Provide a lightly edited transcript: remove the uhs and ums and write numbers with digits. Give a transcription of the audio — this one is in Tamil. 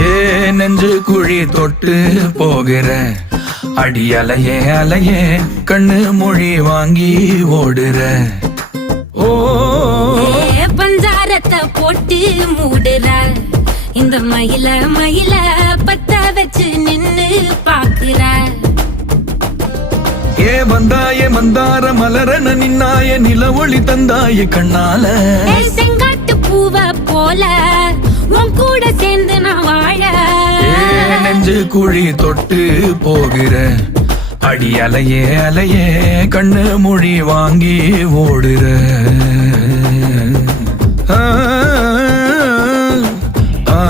ஏ நெஞ்சு குழி தொட்டு போகிற அடி அலையே அலையே கண்ணு மொழி வாங்கி ஓடுற. ஓ பஞ்சாரத்தை போட்டு மூடுற இந்த மயில மயில பத்த வச்சு நின்னு பாக்குற. ஏ வந்தாய மந்தார மலரன நின்னாய நில ஒளி தந்தாய கண்ணால. செங்காட்டு பூவ போல உன் கூட சேர்ந்து நான் வாழ. நெஞ்சு குழி தொட்டு போகிற அடி அலையே அலையே கண்ணு மொழி வாங்கி ஓடுற. ஆ ஆ